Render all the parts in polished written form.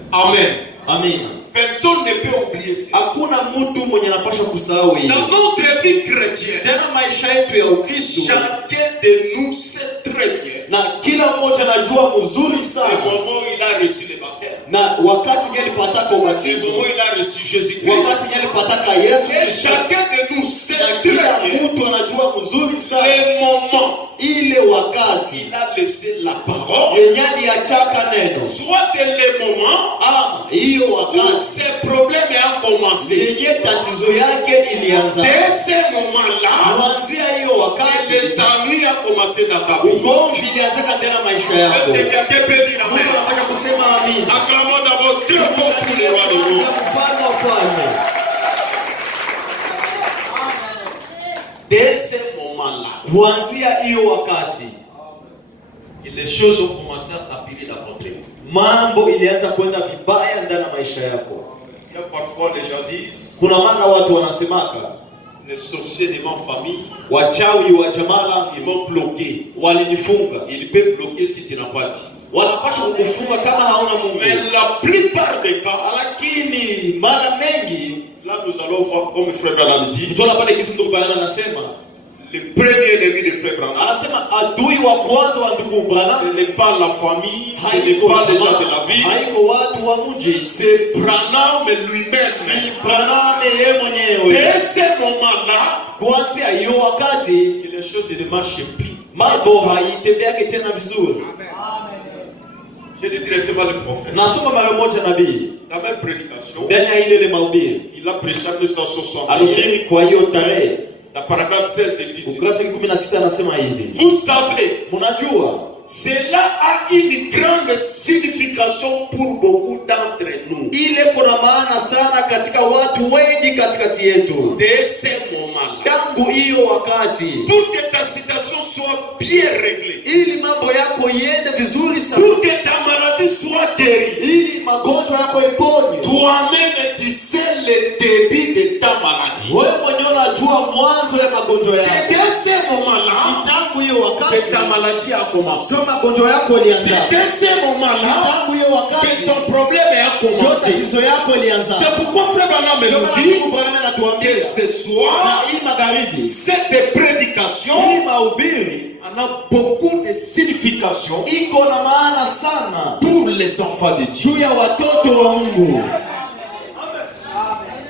Amen. Amen. Personne ne peut oublier ça. Hakuna mtu mwenye anapaswa kusahau hili. Dans notre vie chrétienne, Tena maisha yetu ya Ukristo, chacun de nous sait très bien na kila mmoja anajua mzuri le sana moment où il a reçu le baptême, na wakati gani pataka le ubatizo, moment où il a reçu Jésus-Christ. wakati gani pataka Yesu Et Kristo. chacun de nous sait très Kila bien mtu anajua mzuri sana le moment ile wakati il a laissé la parole, yenye aliachaka neno, soit le moment ama hiyo où wakati ces problèmes ont commencé. yenye tatizo yake ilianza. Dès ce moment-là, Kuanzia hiyo wakati les ennuis ont commencé dans ta vie. ugomvi ilianzika ndani maisha Est-ce yako. que quelqu'un peut dire Mungu amen? anataka kusema amina. Acclamons d'abord très fort pour les rois de Dieu. Mfano wa falme. Dès ce moment-là, Kuanzia hiyo wakati et les choses ont commencé à s'empirer complètement. mambo ilianza kwenda vibaya ndani ya maisha yako. Il y a parfois les gens disent, Kuna mara watu wanasemaka les sorciers de ma famille, wachawi wa jamaa ils m'ont bloqué. walinifunga. Ils peuvent bloquer si tu n'as pas dit. Wanapaswa kukufunga kama hauna Mungu. Mais la plupart des cas, Lakini mara mengi là nous allons voir comme frère Branham dit, mtola pale kisi ndugu Branham anasema, le premier ennemi de frère Branham, anasema adui wa kwanza wa ndugu Branham ce n'est pas la famille, ce n'est pas les gens de la vie, haiko watu wa mji, c'est Branham lui-même. ni Branham yeye mwenyewe. Dès ce moment-là, Kuanzia hiyo wakati que les choses ne marchent plus. mambo haitembeake tena vizuri. Je dis directement le prophète. Nasoma mara moja nabii Dans la même prédication, ndani ya ile mahubiri il a prêché en 1961. alihubiri kwa hiyo tarehe, Dans paragraphe 16, il dit ukurasa 16 anasema hivi, vous savez, mnajua cela a une grande signification pour beaucoup d'entre nous. ile kuna maana sana katika watu wengi katikati yetu. Dès ce moment-là, Tangu hiyo wakati, pour que ta situation soit bien réglée, ili mambo yako iende vizuri sana, pour que ta maladie soit guérie, ili magonjwa yako iponywe, toi-même tu sais le début de ta maladie. wewe mwenyewe unajua mwanzo ya magonjwa C'est yako. dès ce moment-là Tangu hiyo que wakati ta maladie a commencé. sio magonjwa yako ilianza. C'est dès ce moment-là Tangu hiyo que wakati ton problème a ndio commencé. tatizo yako ilianza. C'est pourquoi frère Branham Ndio nous maana dit Mungu Bwana que anatuambia ce na soir, hii magharibi, cette prédication hii mahubiri en a beaucoup de signification iko na maana sana pour les enfants de Dieu. juu ya watoto wa Mungu.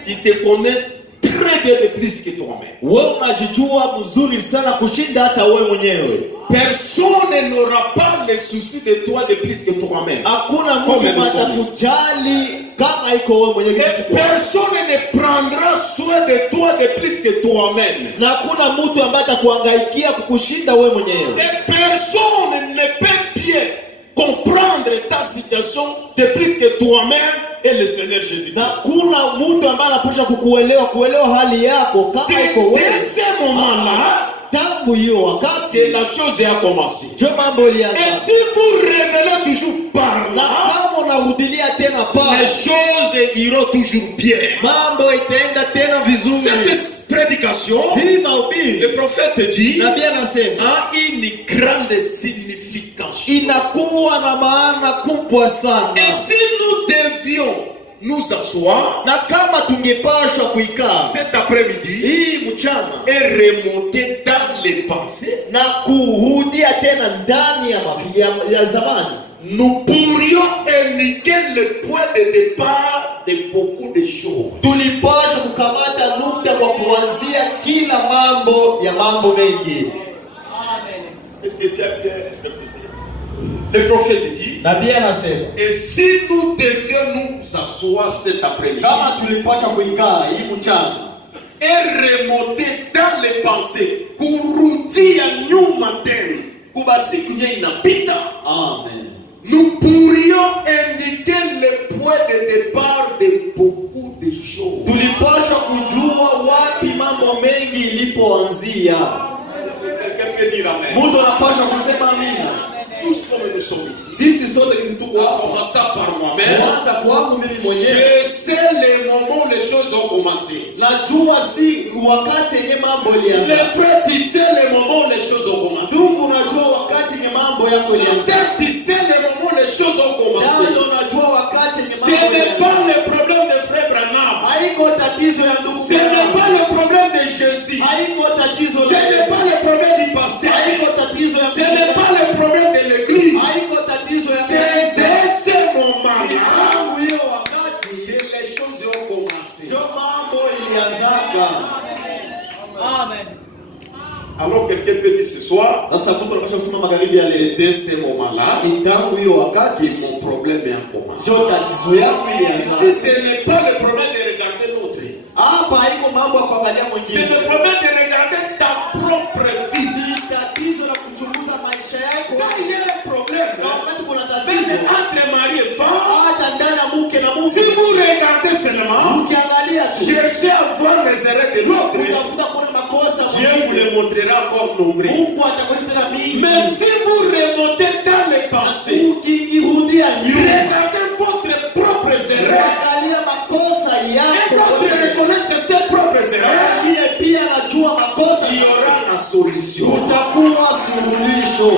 Tu te connais très bien de plus que toi-même. Wewe unajijua mzuri sana kushinda hata wewe mwenyewe. Personne n'aura pas les soucis de toi de plus que toi-même. Hakuna Comme mtu nous sommes ici. atakujali kama iko wewe mwenyewe. Et personne ne prendra soin de toi de plus que toi-même. Na hakuna mtu ambaye atakuhangaikia kukushinda wewe mwenyewe. Et personne ne peut bien comprendre ta situation de plus que toi-même et le Seigneur Jésus. Na kuna mtu ambaye anapaswa kuelewa hali yako kama C'est iko dès wewe. ce moment-là Tangu hiyo wakati que la chose a commencé. ndio mambo ilianza. Et si vous révélez toujours par Na là, kama unarudilia tena pale, les choses iront toujours bien. mambo itaenda tena vizuri. Cette prédication, Hii mahubiri le prophète dit, nabii anasema a une grande signification. inakuwa na maana kubwa sana. Et si nous devions nous asseoir Na kama tungepashwa kuikaa cet après-midi hii mchana et remonter dans les pensées, na kurudia tena ndani ya zamani, nous pourrions indiquer le point de départ de beaucoup de choses. tulipashwa kukamata nukta kwa kuanzia kila mambo mengi. Est-ce que tu as bien réfléchi? Le prophète dit, Nabii anasema et si nous devions nous asseoir cet après-midi kama tulipashwa kuikaa hii mchana et remonter dans les pensées, kurudia nyuma tena kubasiku nye inapita, amen, nous pourrions indiquer le point de départ de beaucoup de choses. tulipashwa kujua wapi mambo mengi ilipoanzia. Quelqu'un peut dire amen. Mtu anapashwa kusema amina. Tous comme nous sommes ici. Sisi sote kisi tuko En hapa, commençant par moi-même, kwanza kwangu mimi mwenyewe je sais les moments où les choses ont commencé. najua si wakati yenye mambo Les ilianza. frères, tu sais les moments où les choses ont commencé. Ndugu, unajua wakati yenye mambo yako ilianza. Sœurs, tu sais les moments où les choses ont commencé. Dada, unajua wakati yenye tangu hiyo wakati que les choses ont commencé. ndio mambo ilianzaka. Amen. Alors quelqu'un peut dire ce soir, Sasa mtu anapaswa kusema magharibi ya leo, c'est dès ce moment-là ni tangu hiyo wakati que mon problème a commencé. sio tatizo yangu Si ilianza. ce n'est pas le problème de regarder l'autre, Hapa haiko mambo ya kuangalia c'est mwingine, le problème de regarder ta propre vie. ni tatizo la kuchunguza maisha yako. Quand il y a un problème, Na wakati kuna même tatizo entre mari et femme, hata ndani ya mke na mume, si vous regardez seulement, ukiangalia tu cherchez à voir les erreurs de l'autre, utakuta kuna makosa Dieu vous les montrera encore nombreux. Mungu atakuonyesha tena mingi. Mais si vous remontez dans les pensées, Ukirudia nyuma, regardez votre propre erreur, angalia makosa et yako, votre reconnaissez ses propres erreurs, ile pia anajua makosa, il y aura la solution. utakuwa suluhisho.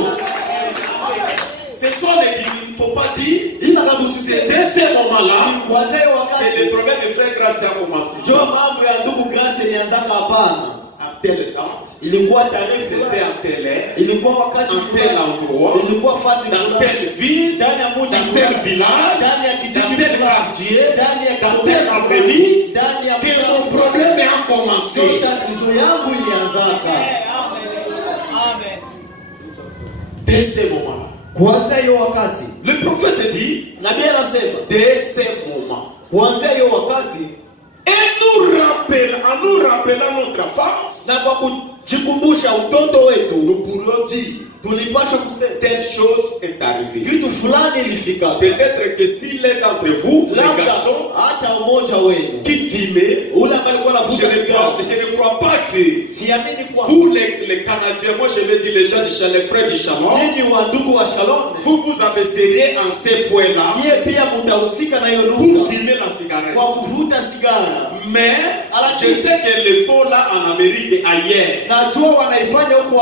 Ce sont les dix, il ne faut pas dire, Hii makabusi c'est dès ce moment-là kwanza hiyo que le wakati problème de frère Grace a commencé. ndio mambo ya ndugu Grace ilianzaka. Hapana, En telle date, ilikuwa tarehe c'était fulani, en telle heure, ilikuwa wakati en tel fulani, endroit, ilikuwa fasi dans fulani, telle ville, ndani ya mji dans tel fulani, village, ndani ya dans kijiji tel fulani, quartier, ndani ya dans kitongoji telle fulani, avenue, ndani ya que mtaa mon fulani. problème a commencé. Sio tatizo yangu ilianzaka. Amen. Dès ce moment-là, Kuanzia hiyo wakati, le prophète dit, nabii anasema dès ce moment, kuanzia hiyo wakati, et en nous rappelant notre enfance, na kwa kujikumbusha utoto wetu, nous pourrions dire, tulipaswa kusema telle chose est arrivée. kitu fulani ilifika. Peut-être que s'il est d'entre vous, les Labda garçons, hata umoja wenu qui fumaient, ule ambaye alikuwa je anavuta sigara, ne crois pas que siamini kwa vous, les Canadiens, moi je vais dire les gens du Shalom, les frères du Shalom, ninyi wa ndugu wa Shalom, vous abaisserez en ces points-là yeye pia mtahusika na hiyo pour lugha fumer la cigarette. kwa kuvuta sigara. Mais je sais que le font là en Amérique et ailleurs. Najua wanaifanya huko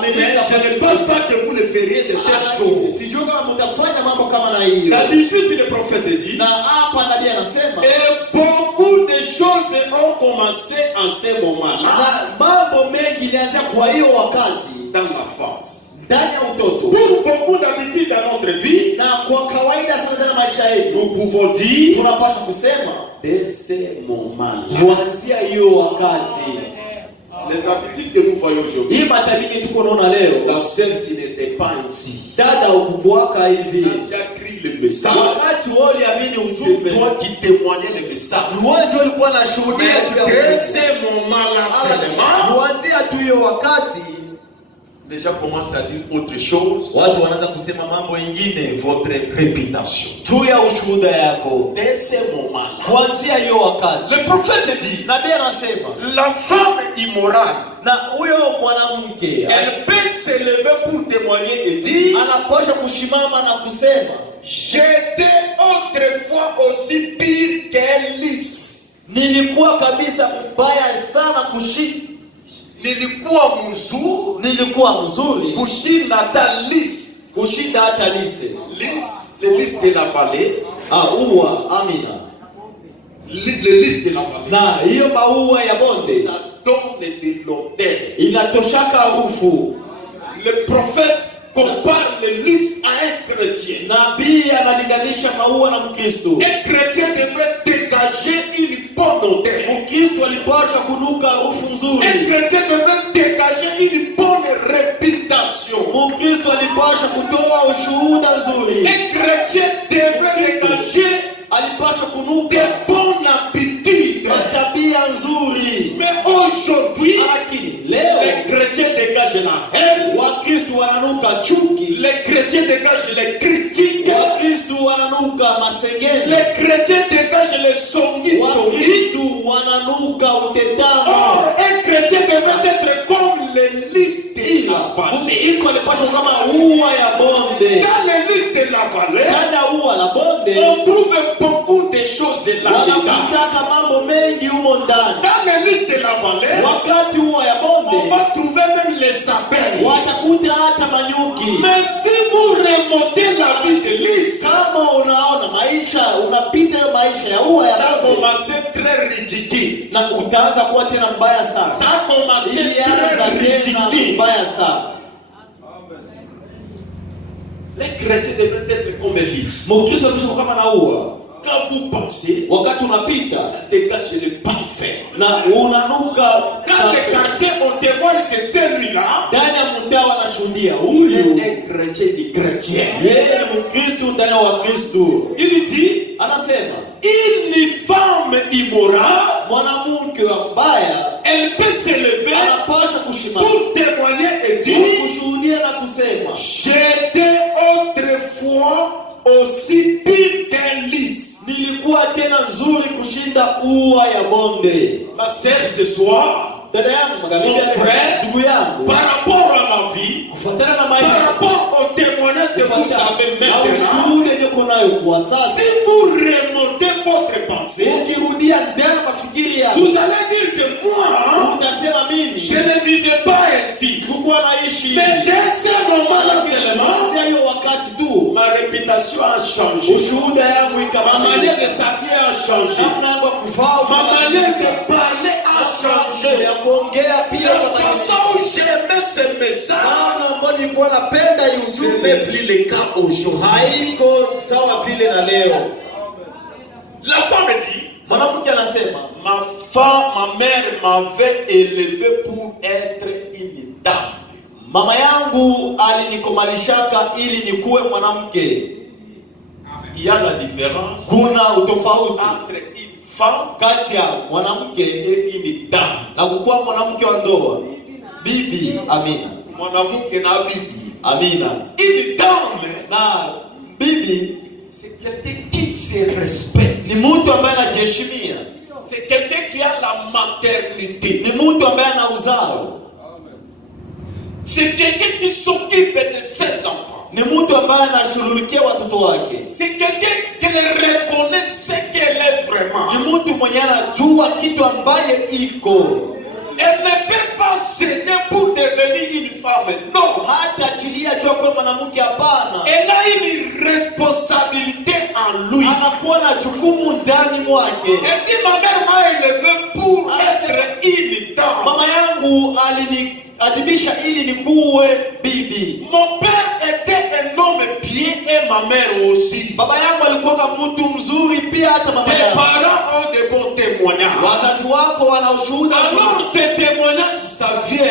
Mais Amerika, je ne pense pas que vous le feriez de telles choses. sijui kama mtafanya mambo kama na hiyo. La suite, le prophète dit, Na hapa nabii anasema et beaucoup de choses ont commencé en ce moment-là, na mambo mengi ilianza kwa hiyo wakati dans la force. ndani ya utoto, Pour beaucoup d'habitudes dans notre vie, na kwa kawaida sana ndani ya maisha yetu nous pouvons dire, tunapaswa kusema dès ce moment-là, kuanzia hiyo wakati. les habitudes que nous voyons aujourd'hui, Hii matabiki tuko naona leo, la sœur, tu n'étais pas ici. dada ukukuaka hivi, Quand tu as crié le message, wakati wewe uliamini c'est ujumbe, toi qui témoignais le message. wewe ndio ulikuwa unashuhudia juu ya Dès ujumbe. ce moment-là seulement, Kuanzia tu hiyo wakati les gens commencent à dire autre chose. watu wanaanza kusema mambo ingine Votre réputation. juu ya ushuhuda yako. Dès ce moment-là, Kuanzia hiyo wakati le prophète dit, nabii anasema la femme immorale, na huyo mwanamke elle peut se lever pour témoigner et dire, anapaswa kushimama na kusema j'étais autrefois aussi pire qu'elle lisse. nilikuwa kabisa mbaya sana Nilikuwa mzuri nilikuwa mzuri kushinda hata lisse. kushinda hata lise. Le lisse de la vallée, Ua, amina. le lisse de la vallée, Na hiyo maua ya bonde ça donne de l'odeur. inatoshaka harufu. Le prophète compare le lys à un chrétien. Nabii analinganisha maua na Mkristo. Un chrétien devrait dégager une bonne odeur. Mkristo alipaswa kunuka harufu Un nzuri. chrétien devrait dégager une bonne réputation. Mkristo alipaswa kutoa ushuhuda nzuri. Un chrétien devrait dégager Alipaswa de kunuka bonnes habitudes. tabia nzuri. Mais aujourd'hui, Lakini leo les chrétiens dégagent la haine. Wakristo wananuka chuki. Les chrétiens dégagent les critiques. Wakristo wananuka masengeli. Les chrétiens dégagent les songi. Wakristo wananuka utetano. Or, un chrétien devrait être comme les listes de Ila la vallée. Mkristo alipaswa kama ua ya bonde. Dans les listes de la vallée, Ndani ya ua la bonde on trouve beaucoup de choses là-dedans. wanakutaka mambo mengi humo ndani. Dans les listes de la vallée, Wakati ua ya on bonde va trouver même les abeilles. watakuta hata manyuki. Mais si vous remontez la vie de liste, Kama unaona maisha, unapita hiyo maisha ya ua ya ça a bonde commencé très ridicule. na utaanza kuwa tena mbaya Ça sana. a commencé Ilianza très tena ridicule. mbaya sana. Les chrétiens devraient être comme Élise. Mkristo ameshakuwa kama na ua. vous pensez, wakati unapita ça dégage le parfum. na unanuka Dans les quartiers, on témoigne que celui-là ndani ya mtaa wanashuhudia huyu est chrétien du chrétien. yeye ni Mkristo ndani ya Wakristo. Il dit, Anasema une femme immorale, mwanamke mbaya elle peut se lever anapasha kushimama pour témoigner et dire, kushuhudia na kusema j'étais autrefois aussi pire qu'un lys. nilikuwa tena nzuri kushinda ua ya bonde. Ma sœur, ce soir, Dada yangu magharibi, Mon frère, ndugu yangu, par rapport à ma vie, kufuatana na par maisha, rapport au témoignage que vous avez na maintenant, ushuhuda yenye uko nayo kwa sasa, si vous remontez votre pensée, ukirudia ndani ya mafikiri yako, vous allez dire que moi, utasema mimi je ne vivais pas ainsi. sikukuwa naishi. Mais dès ce moment-là seulement, Kuanzia hiyo wakati tu ma réputation a changé. ushuhuda yangu Ma manière de s'habiller a changé. namna yangu ya kuvaa, Ma manière de parler a changé. ya kuongea pia La façon où j'aimais ce message, namna ambayo nilikuwa napenda ce n'est plus le cas aujourd'hui. haiko sawa vile na leo. La femme dit, Mwanamke anasema ma mère m'avait élevé pour être une dame. mama yangu alinikomalishaka ili nikuwe mwanamke. Il y a la différence Kuna utofauti entre une femme kati ya mwanamke et une dame. na kukuwa mwanamke wa ndoa. Bibi, amina. Mwanamke na bibi. Amina. Une dame, Na bibi c'est quelqu'un qui se respecte. ni mtu ambaye anajiheshimia. C'est quelqu'un qui a la maternité. Ni mtu ambaye ana uzao. C'est quelqu'un qui s'occupe de ses enfants. Ni mtu ambaye anashughulikia watoto wake. C'est quelqu'un qui reconnaît ce qu'elle est vraiment. Ni mtu mwenye anajua kitu ambaye iko. Elle ne peut pas céder pour devenir une femme. Non. Hata achilia jua kwa mwanamke, hapana. Elle a une responsabilité en lui. Anakuwa na jukumu ndani mwake. Elle dit, ma mère m'a élevé pour être une dame. Mama yangu aliniadibisha ili nikuwe bibi. Mon père était un homme bien et ma mère aussi. Baba yangu alikuwa mtu mzuri pia, hata mama Tes yangu. parents ont de bons témoignages. Wazazi wako wana ushuhuda. Alors tes témoignages, ça vient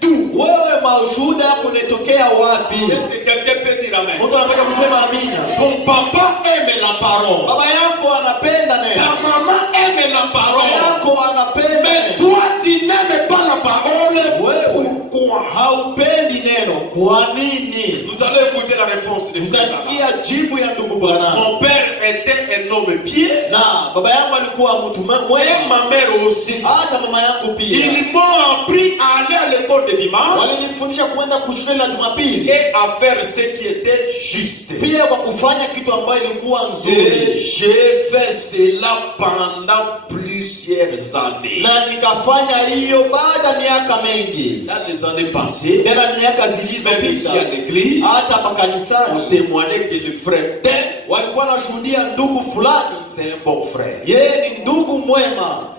d'où? Wewe maushuhuda yako unatokea wapi? Est-ce que quelqu'un peut dire amen? Mtu anataka kusema amina. Ton papa aime la parole. Baba yako anapenda neno. Ta maman aime la Baba parole. yako anapenda Mais neno. toi, tu n'aimes pas la parole. Wewe Pourquoi? haupendi neno. Kwa nini? Vous allez écouter la réponse de frère. Utasikia jibu ya ndugu Branham. Mon père était un homme pieux. Na baba yangu alikuwa mtu Et mwema. ma mère aussi. Hata mama yangu pia. Ils m'ont appris à aller à l'école de dimanche Walinifundisha kuenda kushule la Jumapili. et à faire ce qui était juste. Pia kwa kufanya kitu ambayo ilikuwa Et nzuri. j'ai fait cela pendant plusieurs années. Na nikafanya hiyo baada ya miaka mengi. Dans les années passées, Tena miaka même ici zilizopita à l'église, hata on makanisani témoignait que le frère tel, walikuwa wanashuhudia ndugu fulani, c'est un bon frère. yeye ni ndugu mwema.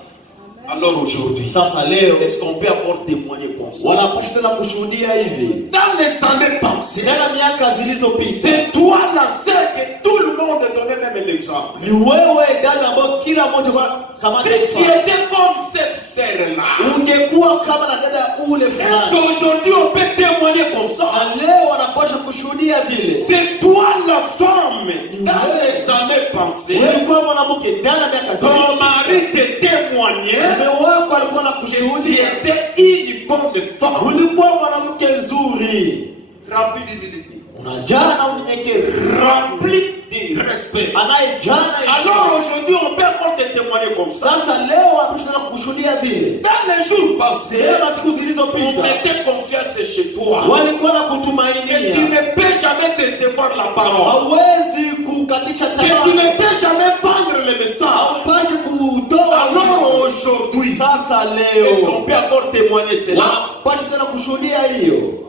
Alors aujourd'hui, Sasa leo est-ce qu'on peut encore témoigner comme ça? wanapaswa tena kushuhudia hivi. Dans les années passées, Tena miaka zilizopita c'est toi la sœur que tout le monde donnait même l'exemple. ni wewe dada ambayo kila mmoja kwa kama Si tu étais comme cette sœur-là, ungekuwa kama na dada ule est-ce fulani, qu'aujourd'hui on peut témoigner comme ça? na leo wanapaswa kushuhudia vile. C'est toi la femme dans les années passées. Ulikuwa mwanamke ndani ya miaka Ton zilizopita. mari te témoignait Mume wako alikuwa na que tu kushuhudia étais une bonne femme. ulikuwa mwanamke nzuri, Remplie d'humilité, unajaa na unyenyekevu, remplie de respect. anayejaa na heshima. Alors aujourd'hui on peut encore te témoigner comme ça. Sasa leo wanapaswa kushuhudia vile. Dans les jours passés, Tena siku on zilizopita mettait confiance chez toi. walikuwa na Que tu kutumainia. ne peux jamais décevoir la parole. Hawezi kukatisha Que tu ne tamaa, peux jamais vendre le message. haupashi kutoa. Alors aujourd'hui, Sasa est-ce qu'on leo peut encore témoigner cela? wanapaswa tena kushuhudia hiyo.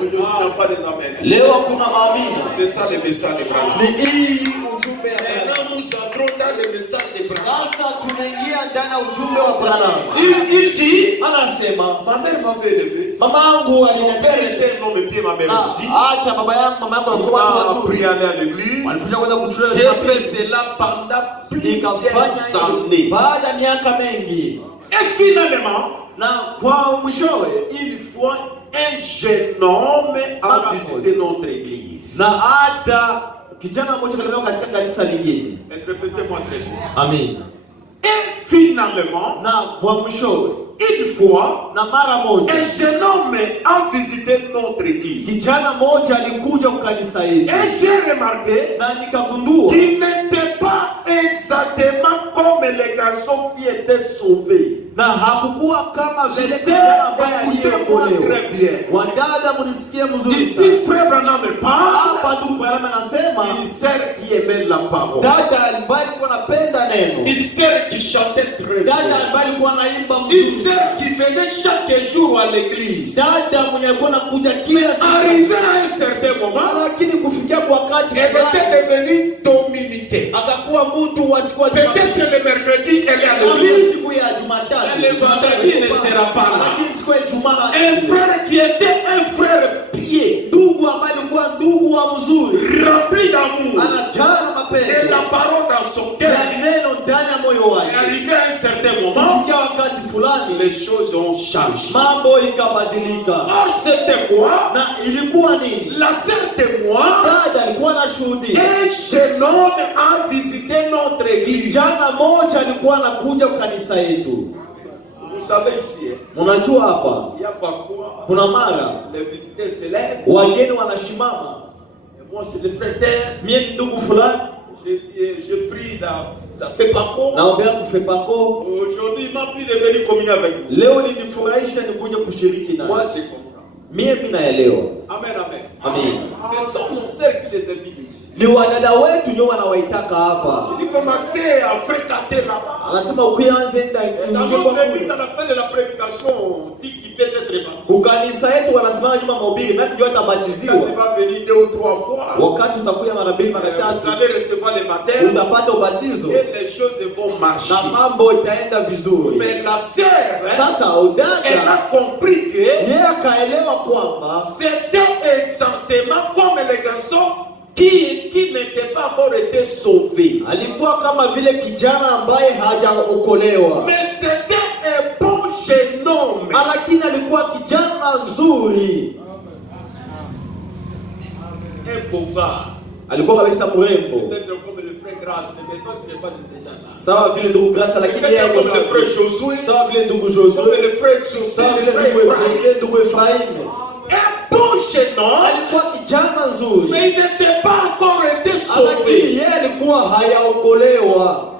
Aujourd'hui, il n'y a pas des amens. Leo hakuna maamina. C'est ça le message de Branham. Ni hii ujumbe ya Bwana. Maintenant, nous entrons dans le message de Branham. Sasa tunaingia ndani ya ujumbe wa Branham. Il dit, Anasema ma mère m'avait élevé. mama yangu Mon père aliniambia était un homme et puis ma mère aussi. hata baba yangu mama yangu On walikuwa watu m'a wazuri. appris à aller à l'église. Walifundisha kwenda kuchukua J'ai fait cela pendant nikafanya plusieurs années. baada ya miaka mengi. Et finalement, Na kwa mwishowe une fois, un jeune homme a visité notre église. na hata kijana mmoja kalelewa katika kanisa lingine. Répétez-moi très bien. Amen. Et finalement, Na kwa mwishowe une fois, na mara moja un jeune homme a visité notre église. kijana mmoja alikuja kwa kanisa yetu Et j'ai remarqué na nikagundua qu'il n'était pas exactement comme les garçons qui étaient sauvés. na hakukuwa kama vile Laissez kijana ambaye écoutez-moi aliyeokolewa. très bien. Wadada munisikie mzuri Ici, sana. frère Branham parle Hapa ndugu Branham anasema d'une sœur qui aimait la parole. dada ambaye alikuwa anapenda neno, Une sœur qui chantait très dada bien. ambaye alikuwa anaimba Une mzuri, sœur qui venait chaque jour à l'église. dada mwenye alikuwa anakuja kila siku. Arrivé à un certain moment, Lakini kufikia kwa wakati elle fulani, était devenue dominicaine. akakuwa mtu wa siku ya Peut-être Jumapili. le mercredi, elle est à Kama l'église. siku ya Jumatatu, Le vendredi ne sera pas là. lakini siku ya Ijumaa Un frère qui était un frère pieux, ndugu ambaye alikuwa ndugu wa mzuri, rempli d'amour, anajaa et mapenzi la parole dans son ya cœur. neno ndani ya moyo Et wake. arrivé à un certain moment, Kufikia wakati fulani, les choses ont changé. mambo ikabadilika. Or, c'était quoi? Na ilikuwa nini? La sœur témoin, Dada alikuwa anashuhudia, un jeune homme a visité notre église. kijana moja alikuwa anakuja kwa kanisa yetu. Vous savez ici, hein, Unajua hapa il y a parfois kuna mara les visiteurs se lèvent. wageni wanashimama, Et moi, c'est le frère. mie ni ndugu fulani, Je prie la FEPACO. naombea kufepako. Aujourd'hui, il m'a pris de venir communier avec vous. Leo nilifurahisha nikuja kushiriki Moi, naye. j'ai compris. Mie minaelewa. Amen, amen. Amen. Ce sont nos sœurs qui les invitent ici. Ni wadada wetu ndio wanawaitaka hapa. Il commençait à fréquenter là-bas. Anasema ukianza enda Dans ingie kwa notre église, Mungu. à la fin de la prédication, on dit qu'il peut être baptisé. Ukanisa yetu wanasema nyuma mahubiri nani ndio Quand tu atabatiziwa. vas venir 2 ou 3 fois, Wakati utakuja mara mbili mara vous tatu allez recevoir les baptêmes utapata ubatizo et les choses vont marcher. na mambo itaenda vizuri. Mais la sœur, hein, Sasa elle udada a compris que yeye akaelewa kwamba c'était exactement comme les garçons qui n'étaient pas encore été sauvés. alikuwa kama vile kijana ambaye hajaokolewa, Mais c'était un bon jeune homme. lakini alikuwa kijana nzuri, Un beau gars. alikuwa kabisa mrembo, Peut-être comme le frère Grace, mais toi tu n'es pas de ces gens-là. sawa vile ndugu Grasa, lakini yeye Peut-être alikuwa comme le frère sawa Josué, sawa vile ndugu comme Josué, le frère Josué, sawa le vile frère ndugu Ephraim. Jose, ndugu Efraim. Un bon jeune homme, Alikuwa kijana nzuri, mais il n'était pas encore été lakini sauvé. yeye alikuwa hayaokolewa.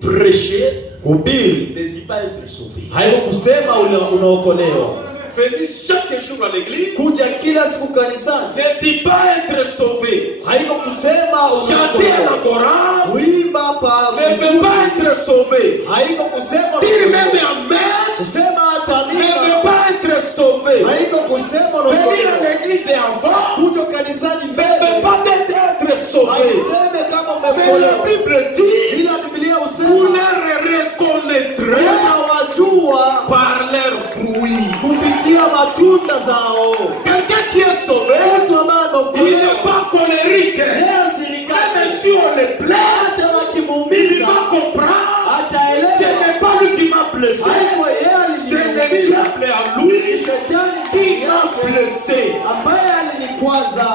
Prêcher Kuhubiri ne dit pas être sauvé. haiko kusema unaokolewa. Venir chaque jour à l'église Kuja kila siku kanisani ne dit pas être sauvé. haiko kusema Chanter la unaokolewa. Torah Kuimba pa ne veut pas être sauvé. haiko kusema Dire unaokolewa. même Amen Kusema hata ne veut amina pas être sauvé. haiko kusema Venir unaokolewa. à l'église et avant Kuja kanisani ne mbele veut pas être sauvé. haiseme kama Mais la umeokolewa. Bible dit, Ila Biblia vous husema les reconnaîtrez unawajua par leurs fruits. kupitia matunda zao. Quelqu'un qui est sauvé, Mtu ambaye il ameokolewa n'est pas colérique. yeye asirikane, Même si on le blesse, hata il wakimuumiza va comprendre. Ce ataelewa n'est pas lui qui m'a blessé, haiko yeye c'est le aliniumiza, diable à lui shetani qui ndani m'a yake blessé. ambaye alinikwaza.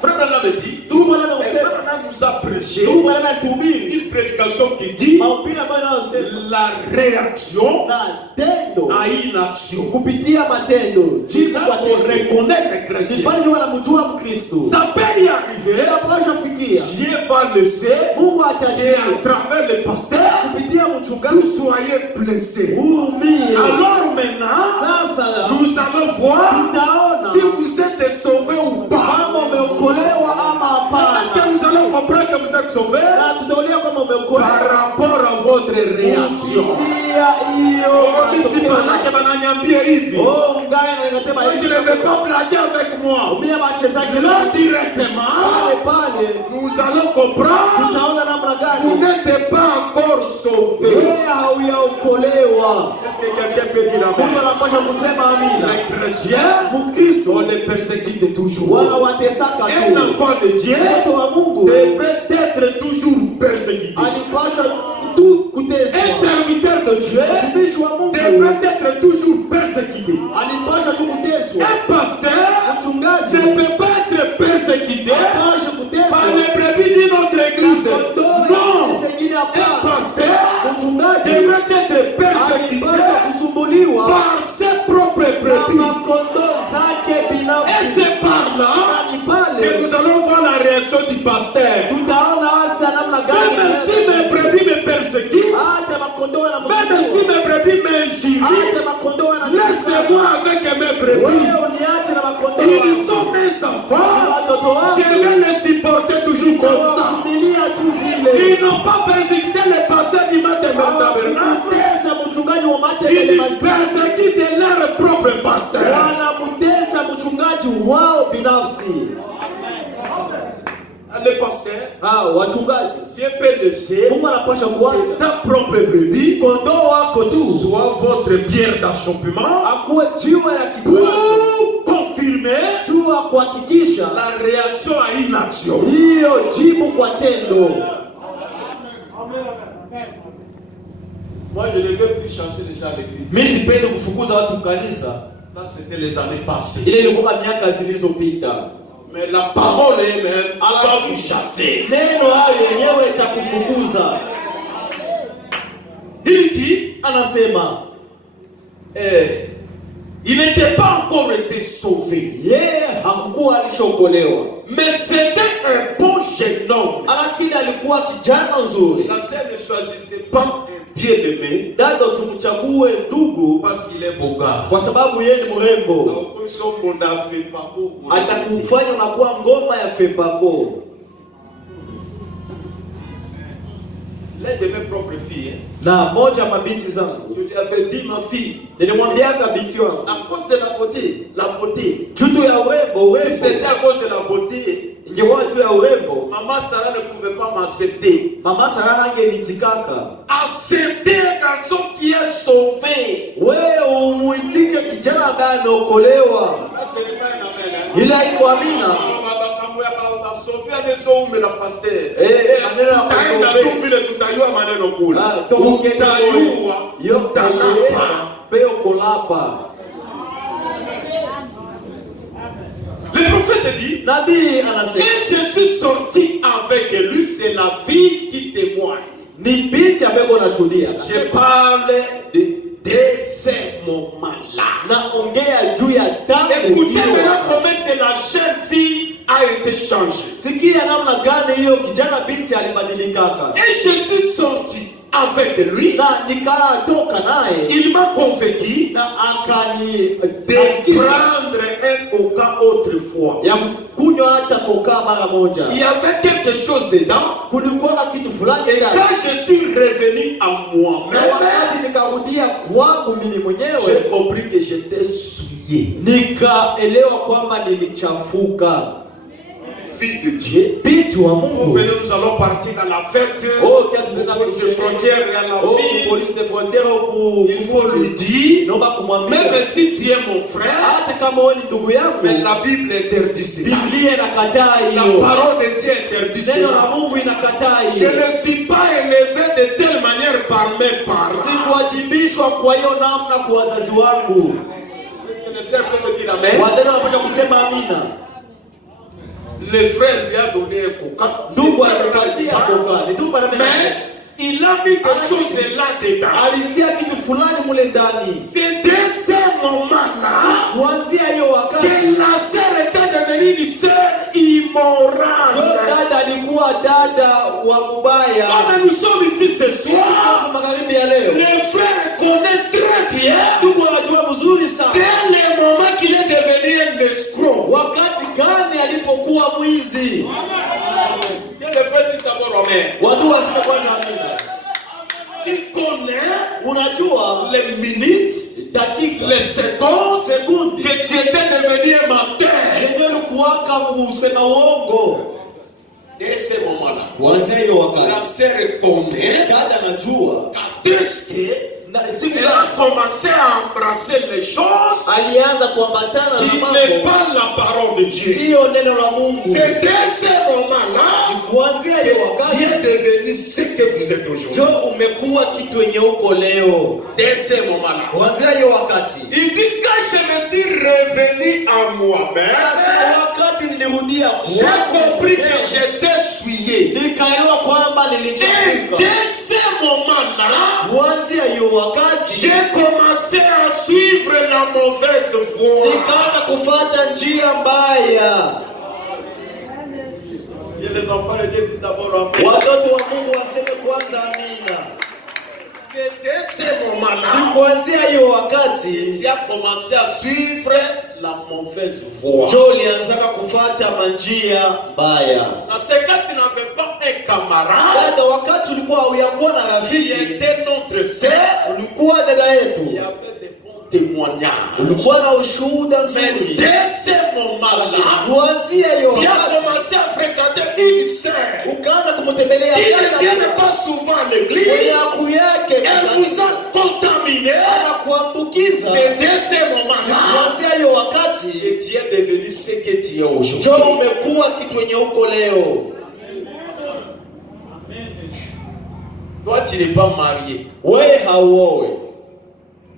Frère Branham dit, Ndugu Bwana et anasema, Frère Branham nous a prêché ndugu Bwana alituhubiri une prédication qui dit mahubiri ambayo yanayosema la réaction na tendo à une action. kupitia matendo, C'est jibu là kwa qu'on tendo. reconnaît les Ni chrétiens. pale ndio wanamjua Mkristo. Ça peut y arriver. Inapaswa fikia Dieu va laisser Mungu et à atajia travers le pasteur, kupitia vous mchungaji soyez blessés. uumie. Alors maintenant, Sasa nous allons voir tutaona si vous êtes sauvés ou pas. kama umeokolewa ama Parce que hapana. nous allons allons comprendre que vous êtes sauvés na tutaolia kama umeokolewa par rapport à votre réaction. kupitia hiyo Si manake bananiambia hivi. oh ngaya na nikasema Je ne vais pas blaguer avec moi. mimi wachezaji Là directement, pale nous allons comprendre. tunaona namna Vous gani n'êtes pas encore sauvés. wewe hauyaokolewa. Est-ce que quelqu'un peut dire Mungu amen? anapasha kusema amina. Les chrétiens, on les persécute toujours. Wana watesaka Un tu. enfant de Dieu Mtoto wa Mungu devrait être toujours persécuté. alipasha tu kuteswa. Un serviteur de Dieu Mtumishi wa Mungu devrait être toujours persécuté. alipasha tu kuteswa. Un pasteur Mchungaji ne peut pas être persécuté alipasha kuteswa. par les brebis d'une autre église. Non, Sengine un hapa. pasteur Mchungaji devrait être persécuté alipasha kusumbuliwa par ses propres na brebis. makondoo zake Et binafsi. c'est par là Ni que pale nous allons voir la réaction du pasteur. tutaona hasa namna gani Même si mes brebis me persécutent, hata makondoo même si yanamsumbua. mes brebis m'injurient, Hata makondoo laissez-moi avec mes brebis. wewe uniache na makondoo Ils wangu. sont mes enfants. Watoto wangu Je vais les supporter toujours comme ça. nawavumilia tu vile. Ils n'ont pas persécuté les pasteurs du tabernacle. Wanamtesa mchungaji wa Matembele Ils Mazimbu. persécutent leur propre pasteur. Wanamtesa mchungaji wao binafsi. Les pasteurs, Wachungaji Dieu peut laisser Mungu anapasha kuacha ta propre brebis kondoo wako tu soit votre pierre d'achoppement akuwe jiwe la kikwazo pour confirmer juu ya kuhakikisha la réaction à une action. hiyo jibu kwa tendo. Moi, je ne veux plus chasser les gens à l'église. Mimi sipendi kufukuza watu kanisa. Ça, c'était les années passées. Ile ilikuwa miaka zilizopita. Mais la parole elle-même va vous chasser. Neno hayo yenyewe itakufukuza. Il dit, Anasema il n'était pas encore été sauvé. yeye hakukuwa alishaokolewa, Mais c'était un bon jeune homme. lakini alikuwa kijana nzuri. La sœur ne choisissait pas un bien-aimé Dada, usimchague ndugu parce qu'il est beau gars. kwa sababu yeye ni mrembo, atakufanya unakuwa ngoma ya fepako. L'un de mes propres filles, Na moja mabinti zangu je lui avais dit, ma fille, nilimwambiaga binti wangu, à cause de la beauté, jutu ya urembo, si c'était à cause de la beauté, ingekuwa juu ya urembo, maman Sarah ne pouvait pas m'accepter. mama Sara hangenitikaka. Accepter un garçon qui est sauvé. Wewe umuitike kijana ambaye ameokolewa. Là, ce n'est pas un amen. Hein? Ila iko amina. Sauvé à maison mais la pasteur. Maneno ya Tutaenda kusombea. tu vile tutajua maneno kula. Tokuketa Utajua, utalapa. peo kolapa. Le prophète dit, Nabii anasema et je suis sorti avec lui, c'est la fille qui témoigne. ni binti ambaye anashuhudia. Je parle de ces moments-là. Naongea juu ya damu Écoutez hiyo. maintenant comment est-ce que la jeune fille a été changée. Sikia namna gani hiyo kijana binti alibadilikaka. Et je suis sorti avec lui. Na nikatoka naye Il m'a convaincu na akani de prendre un coca autrefois. ya kunywa hata koka mara moja. Il y avait quelque chose dedans. Kulikuwa kitu fulani Et ndani. quand je suis revenu à Na moi-même, wakati nikarudia kwangu mimi j'ai mwenyewe compris que j'étais souillé. nikaelewa kwamba nilichafuka. Fille de Dieu. Binti wa Oh, Mungu. venez, nous allons partir à la fête. Oh, kia tunaenda Police de frontière et à la Oh, ville. police de frontière huku. Il faut lui dire, Naomba kumwambia même si tu es mon frère, hata kama wewe ni ndugu yangu, mais la Bible interdit cela. Biblia inakataa La hiyo. parole de Dieu interdit Neno la cela. Mungu inakataa Je hiyo. ne suis pas élevé de telle manière par mes parents. Sikuadhibishwa kwa hiyo namna kwa wazazi wangu. Est-ce que les sœurs peuvent dire amen? Wadada wanapaswa kusema amina. Le frère lui a donné un coca. Ndugu anapatia koka. Ni ndugu anamena. Mais il a mis des choses là-dedans. Alitia kitu fulani mule ndani. C'est dès ce moment-là Kuanzia hiyo que wakati la sœur était devenue une sœur immorale. dada alikuwa dada wa mbaya. Comme nous sommes ici ce soir, Magharibi ya leo. le frère connaît très bien Ndugu anajua mzuri sana dès le moment qu'il est devenu un escroc. wakati gani alipokuwa mwizi. Quel amen. Watu waseme kwanza amina. Tu connais Unajua les minutes, dakika, les secondes sekunde que tu étais devenu un menteur. yenye ulikuwaka usema uongo. Dès ce moment-là, Kuanzia hiyo la wakati sœur connaît dada anajua elle a commencé à embrasser les choses alianza kuambatana qui na n'est mambo pas la parole de Dieu. sio neno la Mungu. C'est dès ce moment-là Kuanzia hiyo que wakati tu es devenu ce que vous êtes aujourd'hui. jo umekuwa kitu yenye uko leo. Dès ce moment-là, Kuanzia hiyo wakati il dit quand je me suis revenu à moi-même, wakati nilirudia j'ai compris que j'étais souillé. nikaelewa kwamba Et nilichafuka. dès ce moment-là, Kuanzia hiyo wakati j'ai commencé à suivre la mauvaise voie. nikaanza kufuata njia mbaya. Watoto wa Mungu waseme kwanza amina. C'est dès ce Ni moment-là kuanzia hiyo wakati tu as commencé à suivre la mauvaise voie. jo lianzaka kufuata manjia mbaya. Parce que quand tu n'avais pas un camarade Dada, wakati ulikuwa hauyakuwa na qui rafiki, était notre sœur, ulikuwa dada il y yetu, avait des bons témoignages. ulikuwa na ushuhuda Mais nzuri. dès ce moment-là, Kuanzia hiyo tu as wakati commencé à fréquenter une sœur ukaanza kumtembelea qui ne dada vient pas souvent à l'église. mwenye aku yake Elle vous a contaminé. anakuambukiza. C'est dès ce moment-là Kuanzia hiyo wakati que tu es devenu ce que tu es aujourd'hui. jo umekuwa kitu yenye uko leo. Toi, tu n'es pas marié. Wewe hauowe,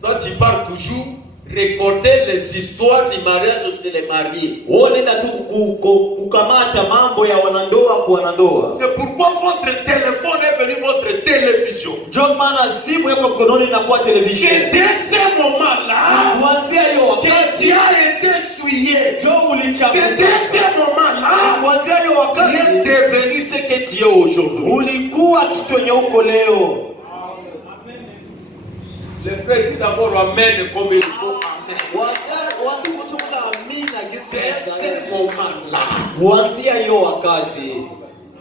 Toi, tu parles toujours récolter les histoires du mariage de les mariés. wewe nenda tu kukamata mambo ya wanandoa kwa wanandoa. C'est pourquoi votre téléphone est venu votre télévision. Ndio maana simu yako mkononi inakuwa C'est televisheni. dès ce moment-là Kuanzia hiyo que wakati tu as été souillé. ndio C'est ulichafuka. dès ce moment-là Kuanzia hiyo tu wakati es devenu ce que tu es aujourd'hui. ulikuwa kitu yenye uko leo. Les frères disent d'abord Amen comme il faut Amen. Watu kusema amina C'est gisi. ce moment-là. Kuanzia hiyo wakati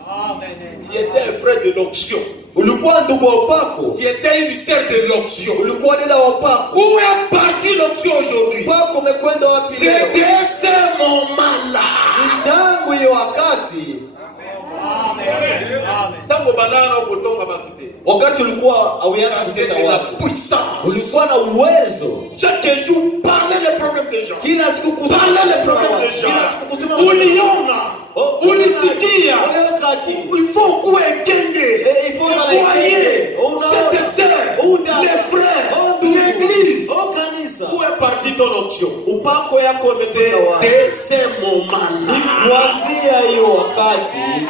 Amen. Tu étais un frère de l'onction. ulikuwa ndugu wa upako, Tu étais une sœur de l'onction. ulikuwa dada wa upako. Où est parti l'onction aujourd'hui? Upako umekwenda wapi C'est leo? dès ce moment-là. Tangu hiyo wakati, Amen. Amen. Tango banana kutoka batute. wakati ulikuwa hauanza Tu kutenda étais la watu, puissance. ulikuwa na uwezo Chaque jour, parler les problèmes des gens. kila siku kusema Parler les problèmes watu, des kila siku gens. kusema Uliona. Ulisikia. Il faut kuwe genge. il faut Foyer. Cette sœur. Les frères. L'église. au kanisa. Où est parti ton onction? Upako yako umekwenda C'est wapi? dès ce moment-là. Kuanzia hiyo wakati,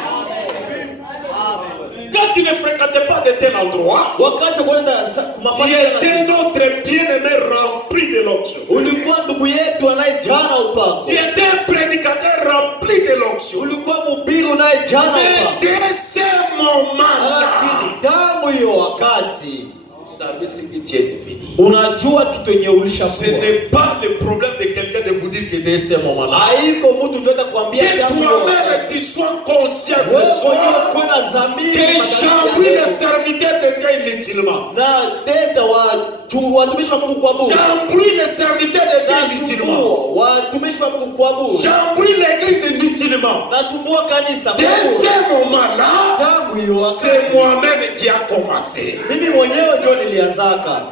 Quand tu ne fréquentais pas de tel endroit, wakati kwenda tu kumafanya étais notre bien-aimé rempli de l'onction. ulikuwa ndugu yetu anayejana upako, Tu étais un prédicateur rempli de l'onction. ulikuwa mhubiri unayejana Mais upako. dès ce moment-là, Lakini tangu hiyo wakati vous savez ce que tu es devenu. unajua kitu yenye Ce ulishakuwa. n'est pas le problème de quelqu'un de vous dire que dès ce moment-là, Haiko mtu ndio atakwambia que tangu hiyo wakati. toi-même tu sois conscient Wewe ce soir uko na dhamiri que j'envie matakatifu les serviteurs de Dieu inutilement. na tenda watumishi wa Mungu kwa Mungu. J'embrouille les serviteurs de Dieu inutilement. Nasumbua watumishi wa Mungu kwa Mungu. J'embrouille l'église inutilement. Nasumbua kanisa kwa Dès Mungu. ce moment-là, Tangu hiyo c'est wakati moi-même qui a commencé. mimi mwenyewe ndio nilianzaka.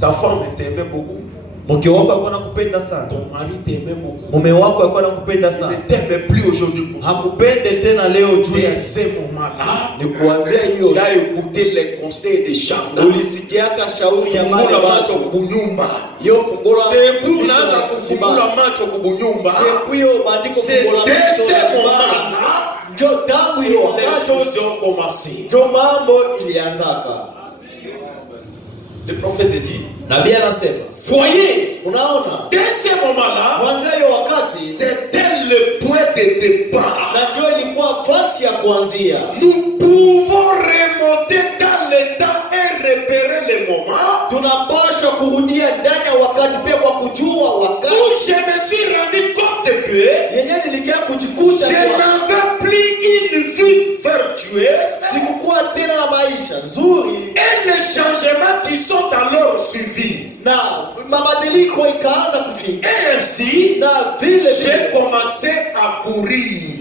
Ta femme t'aimait beaucoup. Mke wako alikuwa anakupenda sana. Ton mari t'aimait beaucoup. Mume wako alikuwa anakupenda Il sana. ne t'aime plus aujourd'hui. Hakupende tena leo juu ya Dès ce moment-là, ni kuanzia hiyo tu as écouté les conseils des chants. ulisikiaka shauri ya mali Fungula macho watu. kubunyumba. Hiyo fungula Depuis unaanza kufungula macho kubunyumba, hiyo bandiko c'est fungula dès macho ce ya moment-là ndio tangu hiyo les wakati choses ont commencé. ndio mambo ilianzaka. Le prophète dit, Nabii anasema, voyez, unaona, dès ce moment-là, kuanzia hiyo wakati c'était le point de départ. na ndio ilikuwa fasi ya kuanzia. Nous pouvons remonter dans le temps et repérer les moments Tunapaswa kurudia ndani ya wakati pia kwa kujua wakati où je me suis rendu compte que yenyewe nilikia kujikuta je kwa- n'avais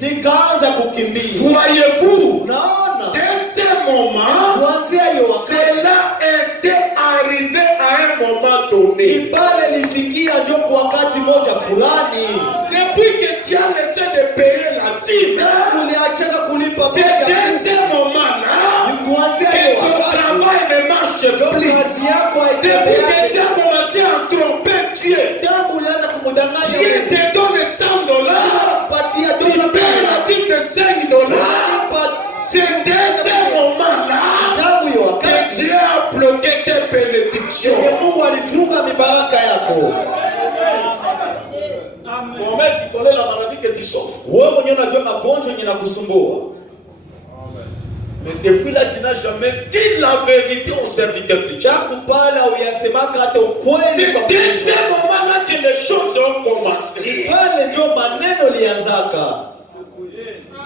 nikaanza kukimbia. Voyez-vous, Naona dès ce moment, kuanzia hiyo wakati cela était arrivé à un moment donné. ni pale lifikia njo kwa wakati moja fulani, Depuis que tu as laissé de payer la dîme, uliachaka kulipa c'est moja. dès ce moment-là Ni kuanzia que hiyo ton wakati travail ne marche ndio plus. kazi yako Depuis que tu haitembea. as commencé à tromper Dieu, Tangu ulianza kumdanganya Dieu Mungu, te donne $100, kupatia tu dola payes la dîme de $5. Unalipa. C'est dès ce moment-là Tangu hiyo que wakati Dieu a bloqué tes bénédictions. yenye Mungu alifunga mibaraka yako. Toi-même, tu connais la maladie que tu souffres. Wewe mwenyewe unajua magonjwa yenye nakusumbua, Mais depuis là, tu n'as jamais dit la vérité au serviteur de Dieu. tangu pale uyasemaka hata ukweli kwa C'est dès Mungu. ce moment-là que les choses ont commencé. Pale ndio maneno lianzaka.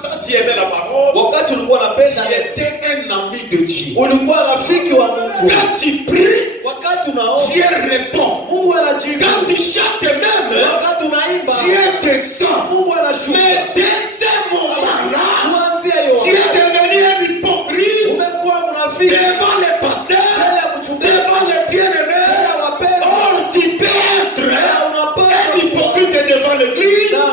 Quand tu aimais la parole, Wakati ulikuwa tu unapenda, étais un ami de Dieu. ulikuwa rafiki wa Mungu. Quand tu pries, Wakati unaomba, Dieu répond. Mungu anajibu. Quand tu chantes même, Wakati unaimba, Dieu descend. Mungu anashuka. Mais dès ce moment-là, Kuanzia hiyo tu es wakati devenu un hypocrite umekuwa mnafiki devant les pasteurs, mbele ya mchungaji, devant les bien-aimés. mbele ya wapendwa. Or, tu peux être un hypocrite devant l'église. Na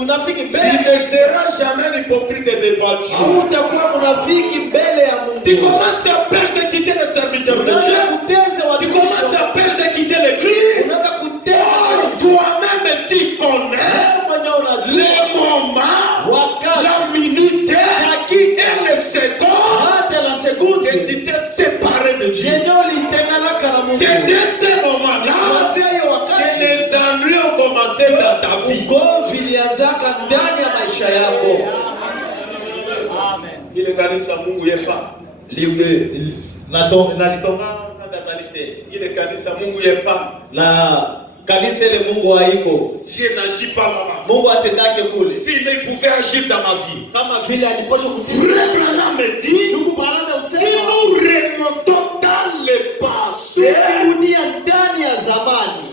unafiki Tu mbele, ne seras jamais un hypocrite devant Dieu. utakuwa mnafiki mbele ya Tu Mungu. commences à persécuter les serviteurs de Unaanza Dieu. kutesa Tu watumishi commences wa à persécuter l'église. Unaanza kutesa Or, watumishi. toi-même, tu connais Wewe mwenyewe unajua les moments, wakati la minute et le second hata la sekunde que tu t'es séparé de Dieu. yenye ulitenganaka na Mungu. C'est dès ce moment-là Kuanzia hiyo que wakati les ennuis ont commencé dans ta vie. ugomvi ilianzaka ndani ya maisha yako. Amen. Ile kanisa Mungu yepa. Nalitongana na gazalite Ile kanisa Mungu yepa. na kanisa ile Mungu haiko, Dieu n'agit pas là-bas. Mungu atendake kule S'il pouvait agir dans ma vie. kama vile aliposha Frère Branham me dit, Ndugu Branham si usema nous remontons dans le passé, ukirudia ndani ya zamani,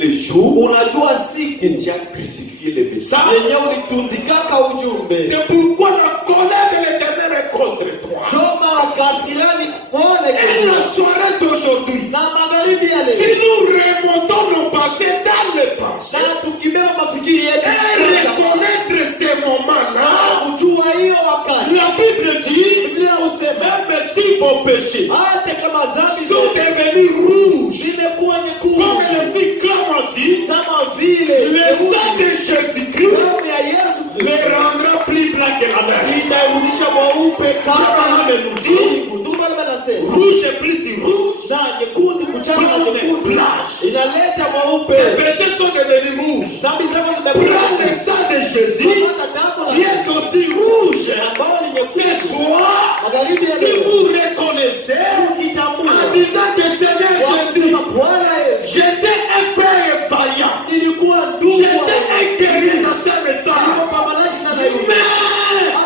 les jours unajua siku où tu as crucifié le message. yenye ulitundikaka ujumbe. C'est pourquoi la colère de l'Éternel est contre toi. Joma kasirani kuone Et la soirée d'aujourd'hui, na magharibi ya si leo, nous remontons nos passés dans le passé, na tukibeba mafikiri yetu et reconnaître ces moments-là, kujua hiyo wakati, la Bible dit, Biblia husema même si vos péchés hata kama dhambi sont devenus rouges, zimekuwa comme nyekundu le fit Clémency, kama vile le sang de Jésus-Christ damu ya Yesu les Kristo rendra plus blancs que la mer. itairudisha mweupe kama mbingu. Ndugu Branham anasema Rouge et plus rouge, na nyekundu kuchana na blanc nyekundu et blanche. inaleta Les mweupe. péchés sont devenus rouges. Dhambi zako Prends le zimekuwa sang de Jésus, hata damu qui est na aussi rouge. ambao ni Ce nyekundu. soir, Magharibi ya si leo vous reconnaissez, ukitambua en disant que Seigneur Jésus, wasema Bwana Yesu, j'étais un frère vaillant, nilikuwa ndugu j'étais un guerrier dans ce message, pambanaji na naibu, mais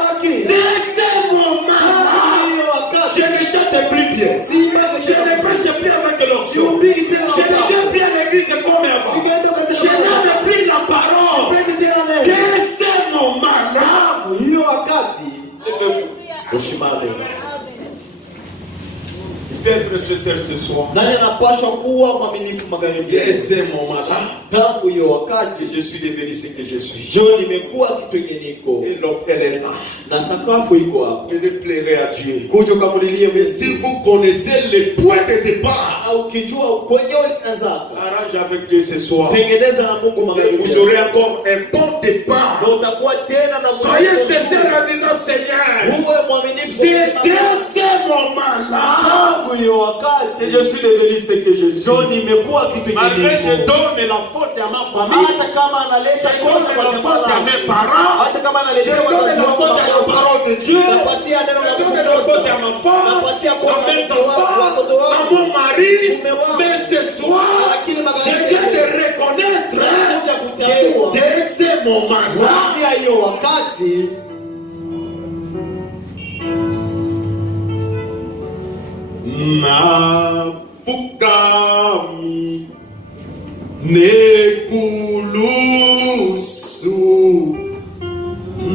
lakini dès ce moment-là, hiyo wakati je ne chante plus bien. si mpaka Je ne prêche plus avec l'onction. sihubiri tena Je ne upako. viens plus à l'église comme avant. Sigeenda Je katika n'aime plus la parole. sipendi tena neno. Dès ce moment-là, Hiyo wakati ushimame. il peut être sincère ce soir. Nani anapaswa kuwa mwaminifu magharibi ya Dès leo? ce moment-là, Tangu hiyo wakati je suis devenu ce que je suis. jo nimekuwa kitu yenye niko Et l'autel est là. na sakafu iko hapo. Je plairai à Dieu. Kuja ukamulilie Et si Yesu vous connaissez le point de départ, au ukijua kwenye ulianzaka, arrange avec Dieu ce soir. tengeneza na Mungu Et magharibi. vous aurez encore un bon départ. Na utakuwa tena na Soyez Mungu. sincères en disant Seigneur, Uwe mwaminifu. c'est dès ce moment-là Tangu hiyo wakati que je suis devenu ce que je suis. jo nimekuwa kitu yenye Malgré je niko. donne la faute à ma famille, Hata kama analeta je donne kosa kwa la jamaa faute à langu. mes parents, Hata kama je analeta donne wazazi la wangu faute à la makosa. parole de Dieu, Napatia neno la je donne la faute à ma femme, Napatia à kosa mes watoto enfants, à wangu. mon mari. Mume wangu. Mais ce soir, Lakini je magharibi viens de reconnaître Nakuja que kutambua. dès ce moment-là, Kuanzia hiyo wakati nafukami nekulusu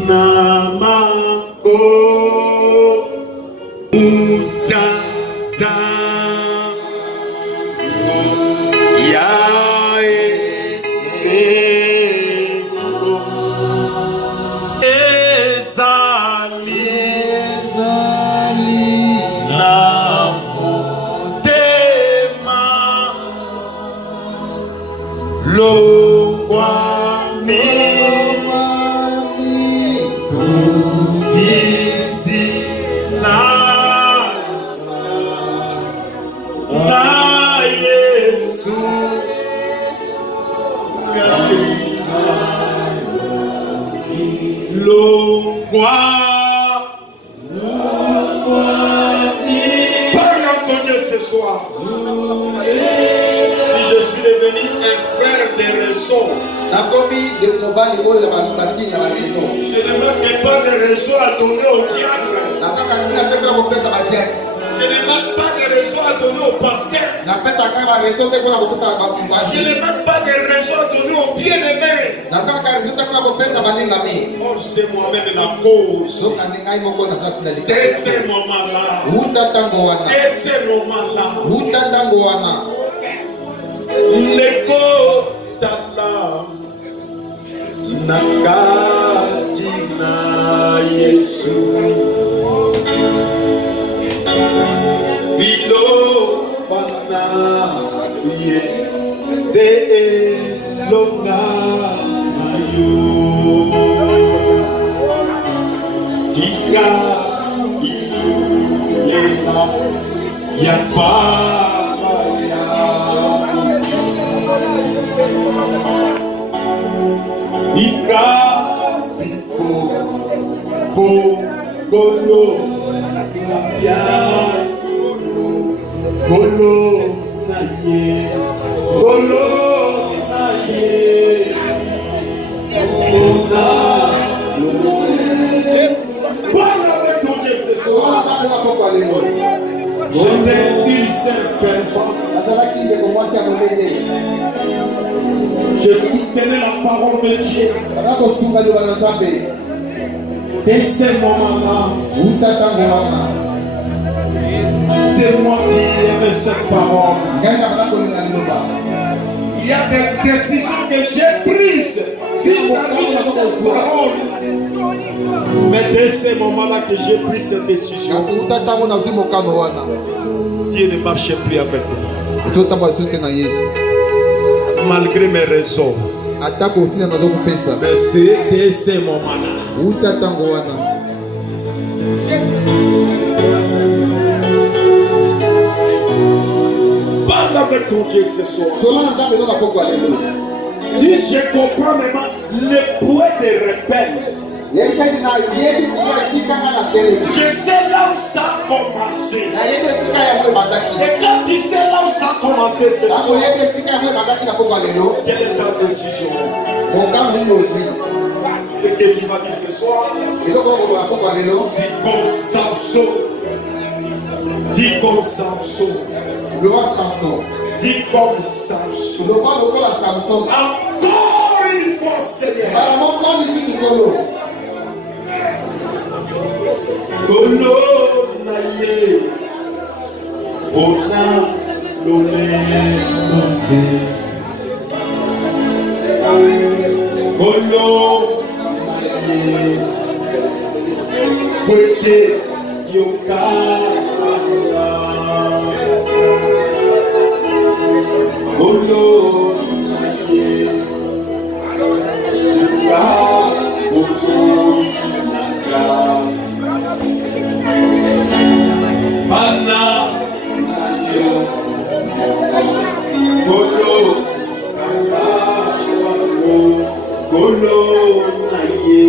Namako Udada Yaeseno Ezali Namotema Longwami Parle encore Dieu ce soir. Si je suis devenu un frère de raison, je ne manque pas de raison à donner au diable. Je ne manque pas de raison à donner au pasteur. Je ne manque pas de raison à donner au bien-aimé. Oh, c'est moi-même la cause. Dès ce moment-là. Dès ce moment-là. L'écho d'Allah. Nakatina Yesu. Bilo bana ye de longa mayo tika yema ya papa ya ika ko kolo ya Golo naye, golo naye, Parle avec ton Dieu ce soir. Je n'ai une seule personne. Je soutenais la parole de Dieu. Dès ce moment-là, c'est moi qui aime cette parole. Il y a des décisions que j'ai prises vis-à-vis de cette parole. Mais dès ce moment-là que j'ai pris cette décision, Dieu ne marchait plus avec moi. Malgré mes raisons. Mais c'est dès ce moment-là. Parle avec ton Dieu ce soir. Dis, je comprends maintenant le poids des rebelles. Je sais là où ça a commencé. Et quand tu sais là où ça a commencé ce soir, quelle est ta décision? Ce que tu vas dire ce soir, dis comme Samson. Dis comme Samson. Dis comme Samson. Encore une fois, Seigneur. Golo naye, ona lone lone. Golo naye, kwete yoka. Golo naye, suka oko naka. Mana nayo, golo kakawo, golo naye,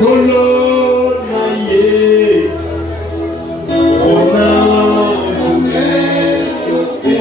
golo naye, ona yote.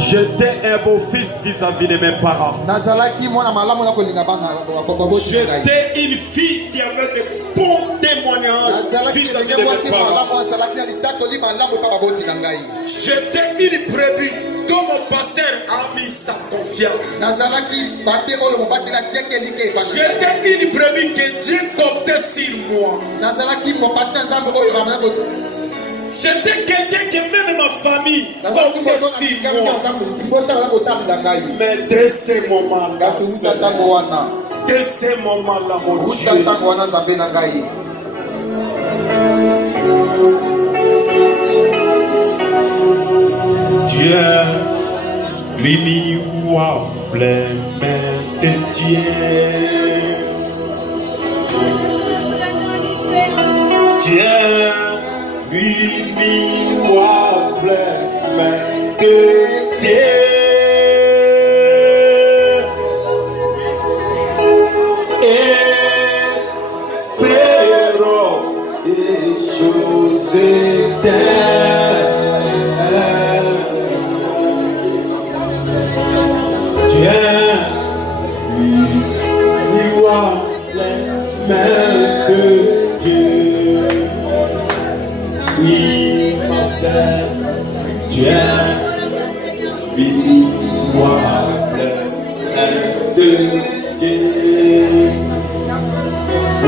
J'étais un beau fils vis-à-vis de mes parents. J'étais une fille qui avait de bons témoignages vis-à-vis de mes parents. J'étais une brebis dont mon pasteur a mis sa confiance. J'étais une brebis que Dieu comptait sur moi. J'étais quelqu'un que même ma famille comptait sur moi. Mais dès ces moments-là, mon Dieu, Dieu, l'union plein de Dieu. Dieu, l'union plein de Dieu. Espérons des choses éternelles. Dieu, l'union plein de Dieu. Oui, ma sœur, Dieu, l'union plein de Dieu.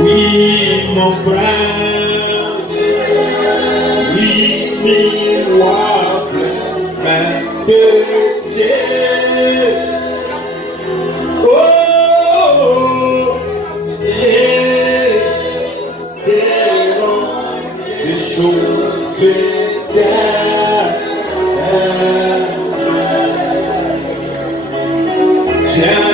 Oui, mon frère, oui, miroir plein de Dieu. Oh, espérons des choses éternelles. Tiens,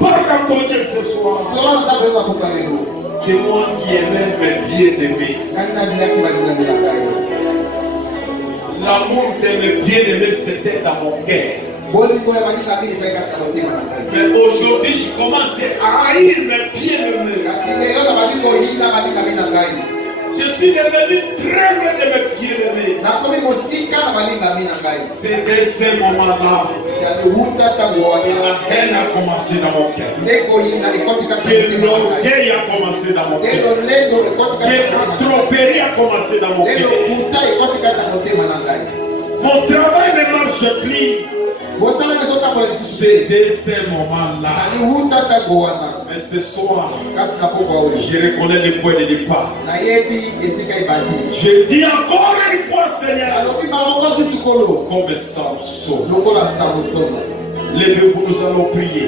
parle à ton Dieu ce soir. C'est moi qui aimais mes bien-aimés. L'amour de mes bien-aimés, c'était dans mon cœur. Mais aujourd'hui, je commence à haïr mes bien-aimés. Je suis devenu très loin de mes bien-aimés. C'est de ce moment-là que la haine a commencé dans mon cœur. Que l'orgueil a commencé dans mon cœur. Que la tromperie a commencé dans mon cœur. Mon travail ne marche plus. C'est de ce moment-là. Mais ce soir, je reconnais le point de départ. Je dis encore une fois, Seigneur, comme Samson. Levez-vous, nous allons prier.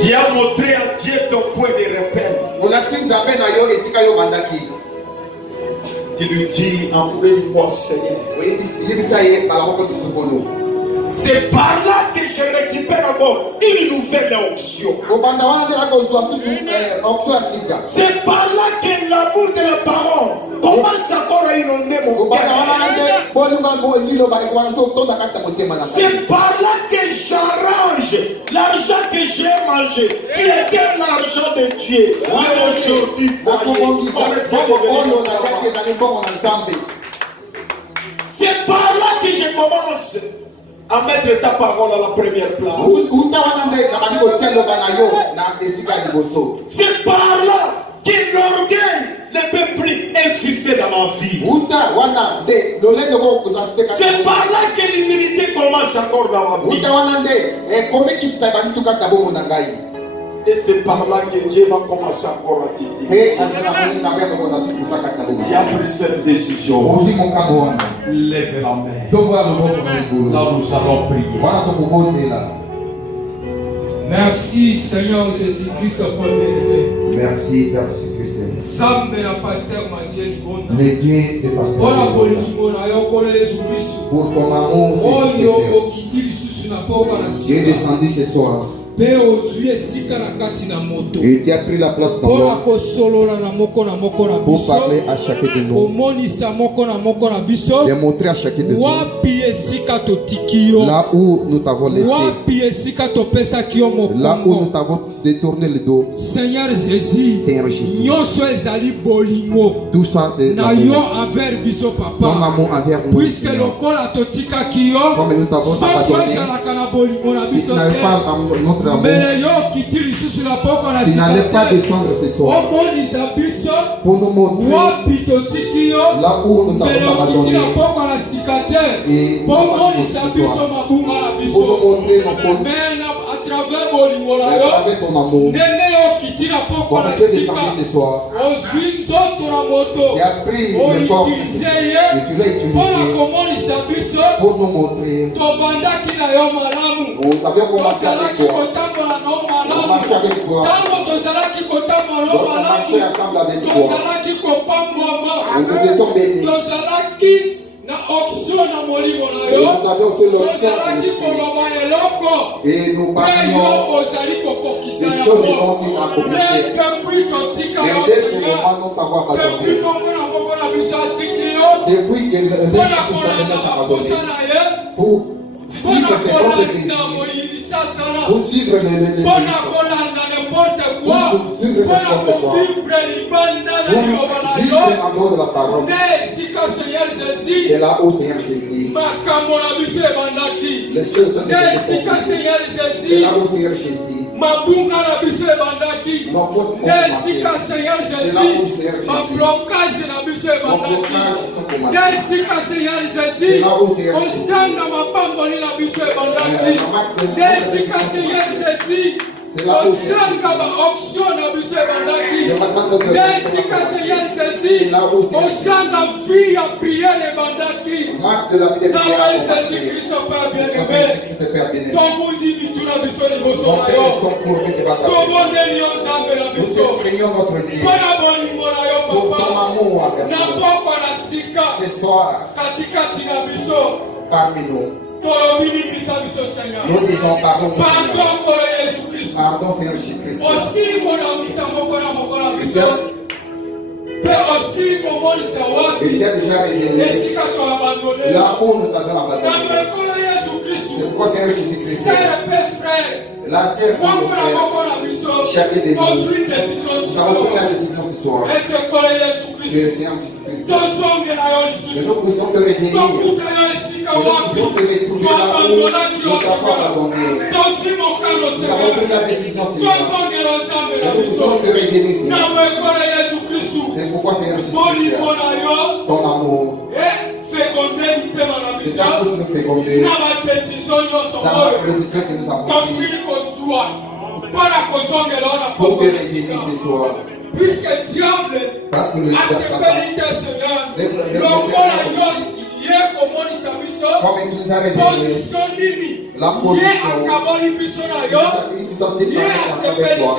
Dieu a montré à Dieu ton point de repère. Tu lui dis encore une fois, Seigneur, c'est par là que je récupère encore une nouvelle onction. C'est par là que l'amour de la parole commence encore à inonder mon cœur. C'est par là que j'arrange l'argent que j'ai mangé, qui était l'argent de Dieu. Aujourd'hui, c'est par là que je commence à mettre ta parole à la première place. C'est par là que l'orgueil ne peut plus exister dans ma vie. C'est par là que l'humilité commence encore dans ma vie. Et c'est par là que Dieu va commencer encore à t'aider. Tu as pris cette décision. Lève la main. Là nous allons prier. Merci Seigneur Jésus-Christ pour l'élevé. Merci Père Jésus-Christ. Le Dieu de pasteur. Pour ton amour, Dieu est descendu ce soir. Et tu as pris la place dans l'homme pour parler à chacun de nous, démontrer à chacun de nous là où nous t'avons laissé, là où nous t'avons détourné le dos. Seigneur Jésus, tout ça c'est l'amour. Ton amour envers nous. Puisque le col a totika kio, comme nous t'avons abandonné, si tu n'avais pas notre amour, tu n'allais pas descendre ce soir pour nous montrer là où nous t'avons abandonné et pour nous montrer nos fautes à travers ton amour. Comme tu es descendu ce soir, tu as pris le corps et tu l'as utilisé pour nous montrer. Nous avions commencé avec toi. On marchait avec toi. On marchait ensemble avec toi. Nous nous étions bénis. Et nous avions aussi l'option et nous parlions des choses dont il a accomplissé. Et dès ce moment, nous t'avons abandonné. Depuis que le Christ nous a abandonné pour suivre ses propres désirs, pour suivre les désirs, pour suivre n'importe quoi, pour vivre en dehors de la parole. C'est là où Seigneur Jésus, les choses sont nécessaires. C'est là où Seigneur Jésus, nos fautes sont commassées. C'est là où Seigneur Jésus, nos blocages sont commassés. C'est là où Seigneur Jésus, c'est là où marque de la vie de nous craignons notre Dieu pour ton amour envers nous. Ce soir, parmi nous, nous disons pardon, pardon Seigneur Jésus-Christ. Et j'ai déjà révélé là où nous t'avons abandonné. C'est pourquoi Seigneur Jésus-Christ, la sœur pour nos frères, chacun de nous, nous avons pris la décision ce soir. Que Seigneur Jésus-Christ, que nous puissions te revenir. Nous devons te retrouver là où nous t'avons abandonné. Nous avons pris la décision, Seigneur. Que nous puissions te revenir, Seigneur. C'est pourquoi, Seigneur Jésus, ton amour, c'est ça que nous fécondons dans la décision que nous avons prise pour te revenir ce soir. Puisque diable Parce que le a séparé Seigneur, comme il nous a révélé la position, il nous a séparés avec toi.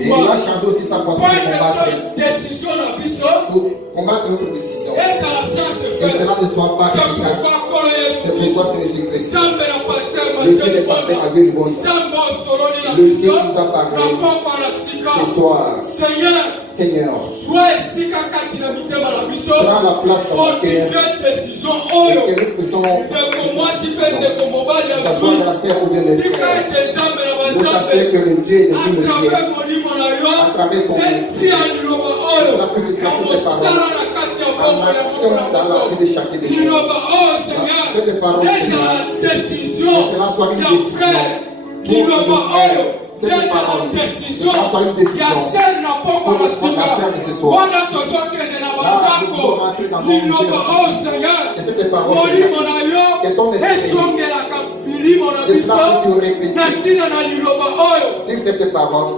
Et il a chanté aussi sa façon de combattre notre décision. Et cela ne soit pas efficace. C'est pourquoi Jésus-Christ, le Dieu des pasteurs a Dieu le bon Dieu. Le Dieu nous a parlé ce soir. Seigneur, prends la place dans notre cœur et que nous puissions s'asseoir de la terre ou bien les frères. Nous savons que le Dieu est de tout le Dieu à travers ton nom. Cela peut se placer des paroles en action dans la vie de chacun de nous. Cette parole, Seigneur, que cela soit une décision. Cette parole, que cela soit une décision pour le fondateur de ce soir. Là, nous pouvons rentrer dans mon Dieu. Et cette parole, que ton esprit, que cela puisse se répéter. Sur cette parole,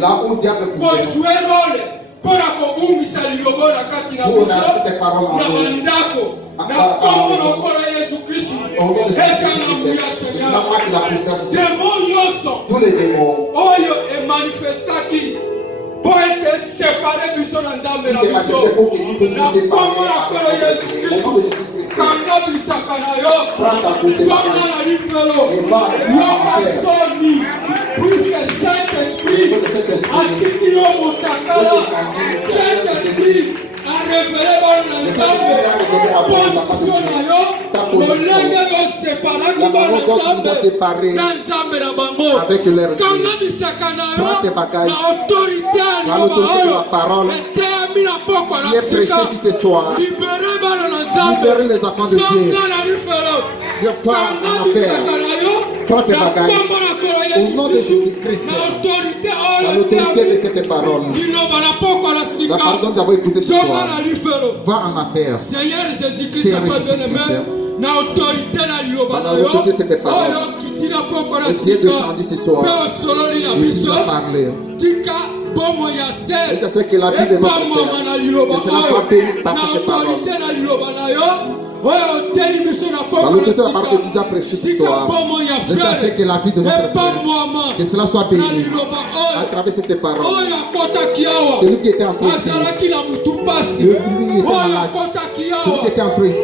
là où diable pouvait pour cette parole en tous les démons pour être séparés du son ensemble de la pour que nous puissions séparer Prends ta pousse et va en séparé avec leur Dieu. Prends tes bagages dans l'autorité de la parole qui est prêchée ce soir. Libérez les enfants de Dieu. Dieu va en affaire. Prends tes bagages au nom de Jésus-Christ. Dans l'autorité de cette parole. La parole que nous avons écoutée ce soir. Va en affaire. Seigneur Jésus-Christ, na autorité na liloba na yo oyo kitina poko na sika ce soir. Il a parlé. Tika bomo ya sel. Et c'est que la vie de notre Père na liloba oyo na autorité na liloba na yo oyo tei biso na poko na sika. Parce que tu as prêché ce soir. Et c'est que la vie de notre Père, que cela soit béni à travers cette parole. Celui qui était entré ici, lui était malade. Celui qui était entré ici,